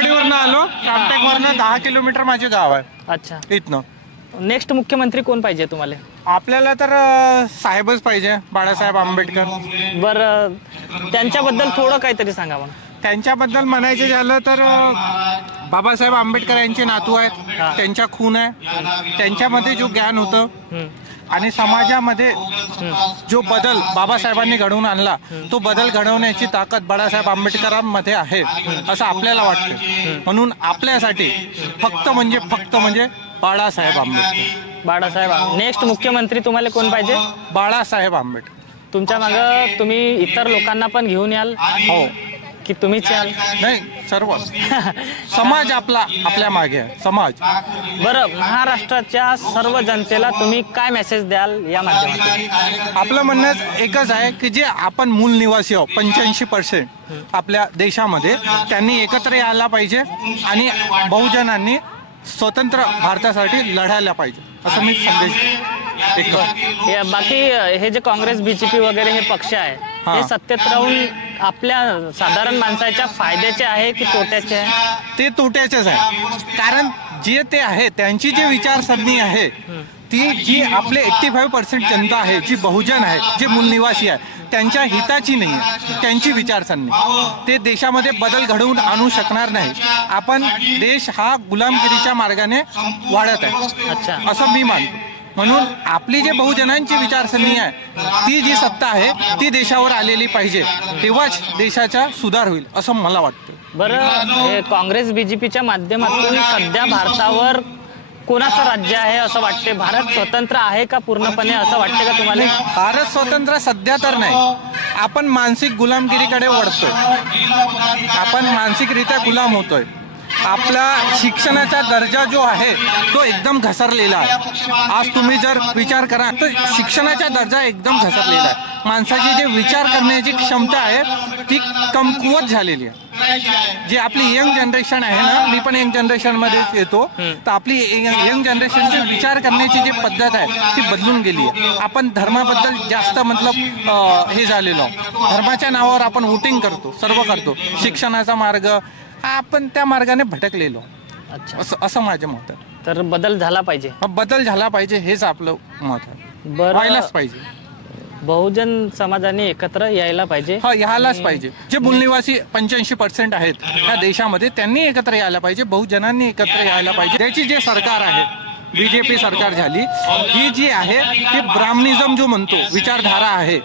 नरवाडीवरनं आलो, रामटेकवरनं 10 किलोमीटर माझे गाव आहे. अच्छा, इथनं नेक्स्ट मुख्यमंत्री कोण पाहिजे तुम्हाला? आपल्याला तर साहेबच पाहिजे, बाळासाहेब आंबेडकर. बरं, त्यांच्याबद्दल थोडं काहीतरी सांगा मला. त्यांच्याबद्दल म्हणायचं झालं तर बाबासाहेब आंबेडकर यांचे नातू आहेत, त्यांच्या खून आहे, त्यांच्यामध्ये जो ज्ञान होतं आणि समाजामध्ये जो बदल बाबासाहेबांनी घडवून आणला, तो बदल घडवण्याची ताकद बाळासाहेब आंबेडकरांमध्ये आहे असं आपल्याला वाटतं. म्हणून आपल्यासाठी फक्त म्हणजे बाळासाहेब आंबेडकर. बाळासाहेब. नेक्स्ट मुख्यमंत्री तुम्हाला कोण पाहिजे? बाळासाहेब आंबेडकर. तुमच्या मागं तुम्ही इतर लोकांना पण घेऊन याल? हो. की तुम्हीच याल? नाही, सर्व समाज आपल्या मागे आहे, समाज. बरं, महाराष्ट्राच्या सर्व जनतेला तुम्ही काय मेसेज द्याल या माध्यमातून? आपलं म्हणणं एकच आहे की जे आपण मूल निवासी आहोत 85% आपल्या देशामध्ये, त्यांनी एकत्र यायला पाहिजे आणि बहुजनांनी स्वतंत्र भारतासाठी लढायला पाहिजे असं मी संदेश. बाकी हे जे काँग्रेस बीजेपी वगैरे हे पक्ष आहे, हे सत्तेत राहून आपल्या साधारण माणसाच्या फायद्याचे आहे की तोट्याचे आहे? ते तोट्याचेच आहे. कारण जे ते आहे त्यांची जी विचारसरणी आहे ती जी आपले 85% जनता आहे, जी बहुजन आहे, जे मूलनिवासी आहे, त्यांच्या हिताची नाही आहे त्यांची विचारसरणी. ते देशामध्ये बदल घडवून आणू शकणार नाही. आपण देश हा गुलामगिरीच्या मार्गाने वाढत आहे असं मी मानतो. म्हणून आपली जे बहुजनांची विचारसरणी आहे, ती जी सत्ता आहे ती देशावर आलेली पाहिजे, तेव्हाच देशाचा सुधार होईल असं मला वाटतं. बरं, हे काँग्रेस बीजेपीच्या माध्यमातून सध्या भारतावर कोणाचं राज्य आहे असं वाटते? भारत स्वतंत्र आहे का पूर्णपणे असं वाटते का तुम्हाला? भारत स्वतंत्र सध्या तर नाही. आपण मानसिक गुलामगिरीकडे वळतोय, आपण मानसिकरित्या गुलाम होतोय. आपला शिक्षणाचा दर्जा जो आहे तो एकदम घसरलेला आहे. आज तुम्ही जर विचार करा तर शिक्षणाचा दर्जा एकदम घसरलेला आहे. माणसाची जे विचार करण्याची क्षमता आहे ती कमकुवत झालेली आहे. जी आपली यंग जनरेशन आहे ना, मी पण यंग जनरेशन मध्ये येतो, तर आपली यंग जनरेशनची विचार करण्याची जी पद्धत आहे ती बदलून गेली आहे. आपण धर्माबद्दल जास्त हे झालेलो, धर्माच्या नावावर आपण वोटिंग करतो, सर्व करतो. शिक्षणाचा मार्ग आपण त्या मार्गाने भटकलेलो. असं माझं मत आहे. तर बदल झाला पाहिजे. बदल झाला पाहिजे हेच आपलं मत आहे. व्हायलाच पाहिजे. बहुजन समाजाने एकत्र यायला पाहिजे. यायलाच पाहिजे. जे मूलनिवासी 85% आहेत या देशामध्ये, त्यांनी एकत्र यायला पाहिजे, बहुजनांनी एकत्र यायला पाहिजे. त्याची जे सरकार आहे, बीजेपी सरकार झाली, ही जी आहे ती ब्राह्मणिझम जो म्हणतो विचारधारा आहे,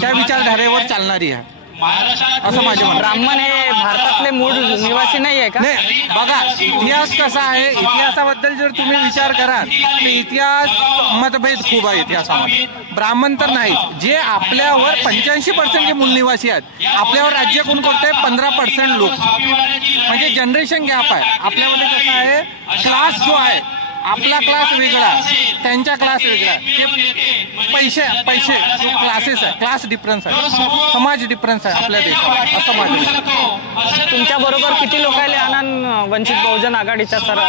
त्या विचारधारेवर चालणारी आहे असं माझं म्हणणं. ब्राह्मण हे भारतातले मूळ निवासी नाही आहे का? नाही, बघा इतिहास कसा आहे, इतिहासाबद्दल जर तुम्ही विचार कराल तर इतिहास मतभेद खूप आहे इतिहासामध्ये. ब्राह्मण तर नाही, जे आपल्यावर 85% जे मूलनिवासी आहेत, आपल्यावर राज्य कोण करतोय 15% लोक. म्हणजे जनरेशन गॅप आहे आपल्यामध्ये. कसं आहे, क्लास जो आहे आपला क्लास वेगळा, त्यांचा क्लास वेगळा. ते पैसे जो क्लासेस आहे, क्लास डिफरन्स आहे, समाज डिफरन्स आहे आपल्या देशात असं माझं. तुमच्या बरोबर किती लोकांना आनंद वंचित बहुजन आघाडीच्या? सर,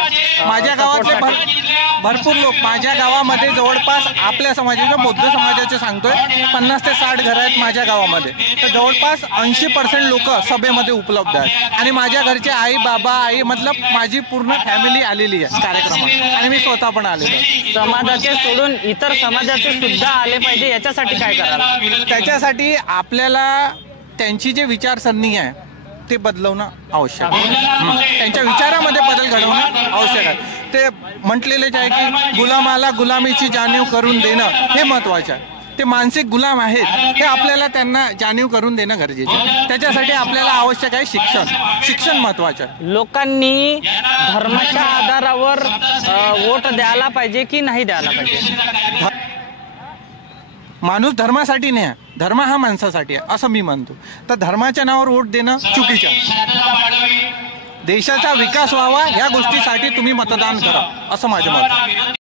माझ्या गावातले भरपूर लोक, माझ्या गावामध्ये जवळपास आपल्या समाजाच्या, बौद्ध समाजाचे सांगतोय, 50 ते 60 घर आहेत माझ्या गावामध्ये. तर जवळपास 80% लोक सभेमध्ये उपलब्ध आहेत. आणि माझ्या घरचे आई बाबा, मतलब माझी पूर्ण फॅमिली आलेली आहे कार्यक्रमात, आणि मी स्वतः पण आलेलो. समाजाचे सोडून इतर समाजाचे सुद्धा आले पाहिजे, याच्यासाठी काय कराल? त्याच्यासाठी आपल्याला त्यांची जे विचारसरणी आहे ते बदलवणं आवश्यक आहे. त्यांच्या विचारामध्ये बदल घडवणं आवश्यक आहे. ते म्हटलेलेच आहे की गुलामाला गुलामीची जाणीव करून देणं हे महत्वाचं आहे. ते मानसिक गुलाम आहेत हे आपल्याला त्यांना जाणीव करून देणं गरजेचं आहे. त्याच्यासाठी आपल्याला आवश्यक आहे शिक्षण महत्वाचं आहे. लोकांनी धर्माच्या आधारावर वोट द्यायला पाहिजे की नाही द्यायला पाहिजे? माणूस धर्मासाठी नाही, धर्म हा माणसासाठी आहे असं मी म्हणतो. तर धर्माच्या नावावर वोट देणं चुकीचं आहे. देशाचा विकास व्हावा ह्या गोष्टीसाठी तुम्ही मतदान करा असं माझं मत आहे.